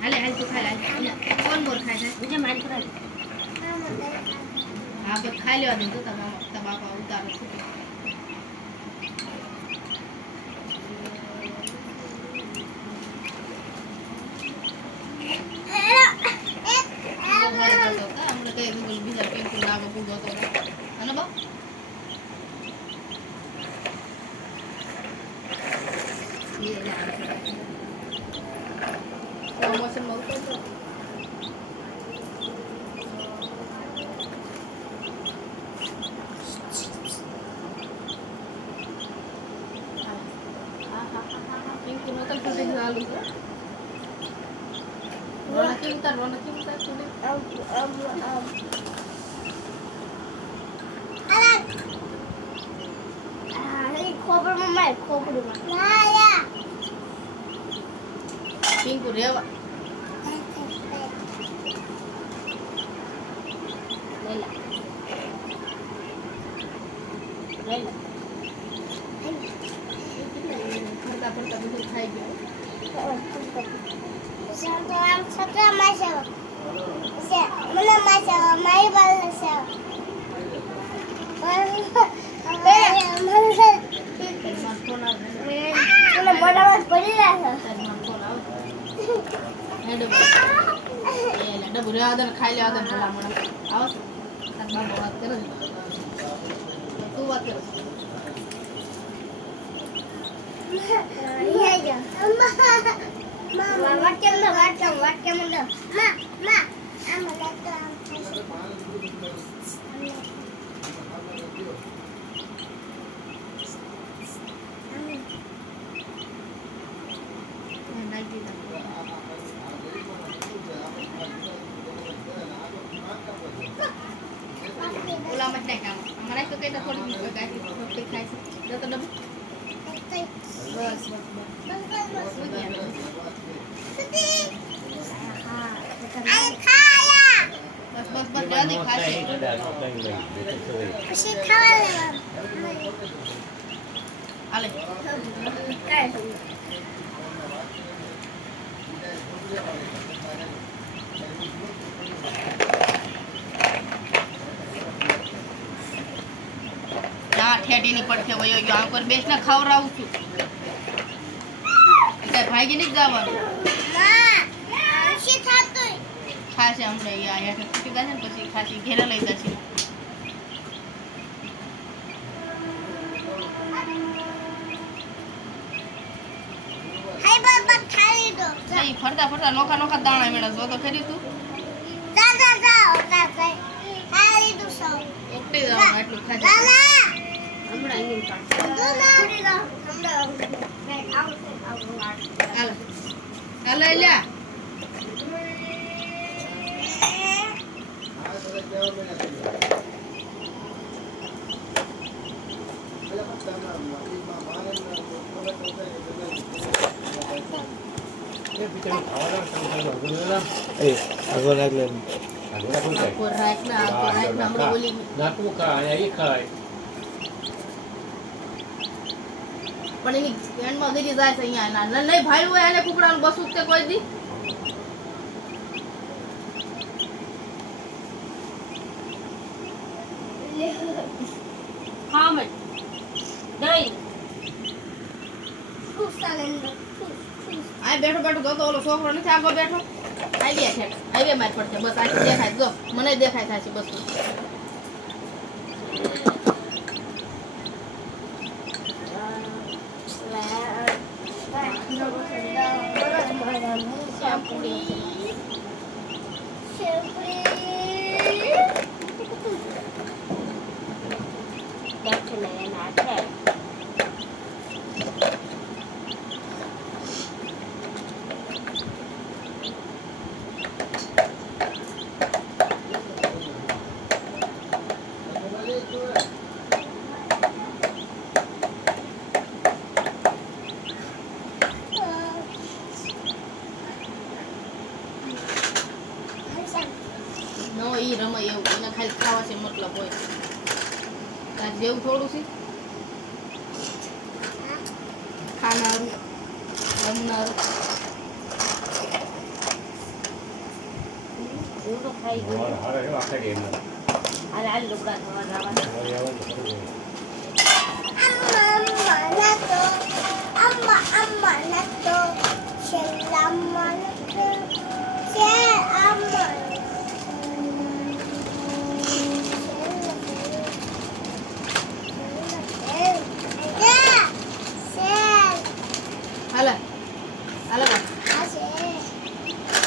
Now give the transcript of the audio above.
હાલે હાલ તો ખાઈ લે કોણ બોર ખાય છે બીજા મારી પર હા તો ખાઈ લેવા દે તો તમારા બાપા ઉતારો છે हमने कहीं बीजा पिंक लागा पूजो तो है ना बा ये प्रमोशन बहुत तो पिंक नो तक तो दिखा लूं रोना क्यों उतार सुने खबर में मैं खबर में लाया पिंक रेवा लेला फरता બધું ખાઈ ગયો Santo am satra masya. Masya, mana masya, mai bal masya. Mana mana mas padi lah. ada buria ada ખાઈ લે ada ભલા મને આવો તાર બાબા વાત કરે તું વાત કર Iya ya. Mama, macam mana? Ma, ama leto am. Ulang macam ni kan? Amalai tu kita thodi guys, roti khai se. Dah tu dah. बस जल्दी खा आले ठेठी नहीं पड़ते वही गयो आंकर बेच ना खवराવું છું એટલે ભાગી ની જવાનું માં શી થાતું ખાશે હમણે આ હેઠે ફૂટી જશે ને પછી ખાસી ઘેરે લઈ જશે હાય બાબા ખાઈ દો નહીં ફરતા ફરતા નોખા નોખા દાણા મેળા જો તો ખરી તું જા ખાઈ દો સૌ એકટી જવાનું એટલું ખાજે હમણાં અહીં પાછળ હાલ હાલ લ્યા Aku lagi. Aku raik na hmang uli Naku ka, ay kai. પણ એની એન્ડમાં ગરી જાય છે અહીંયા ના નહીં ભાઈ હોય એને કુકડાનું બસું તે કોઈ દી હા મેં દઈ આ બેઠો બેઠો તો ઓલો છોકરો નથી આગો બેઠો આવી ગયા છે આવી માર પડશે બસ આ દેખાય જો મને દેખાય થાય છે બસ જેવું થોડું છે ખાનારું રમનારું એવું તો ખાઈ ગયું હારે કેવા આખા game માં. હાલ લુગડા ધોવા જવા હવે આવવાનું તો ખરું. Amma nato. Shalama nato. Amma. હાલે હાલે બા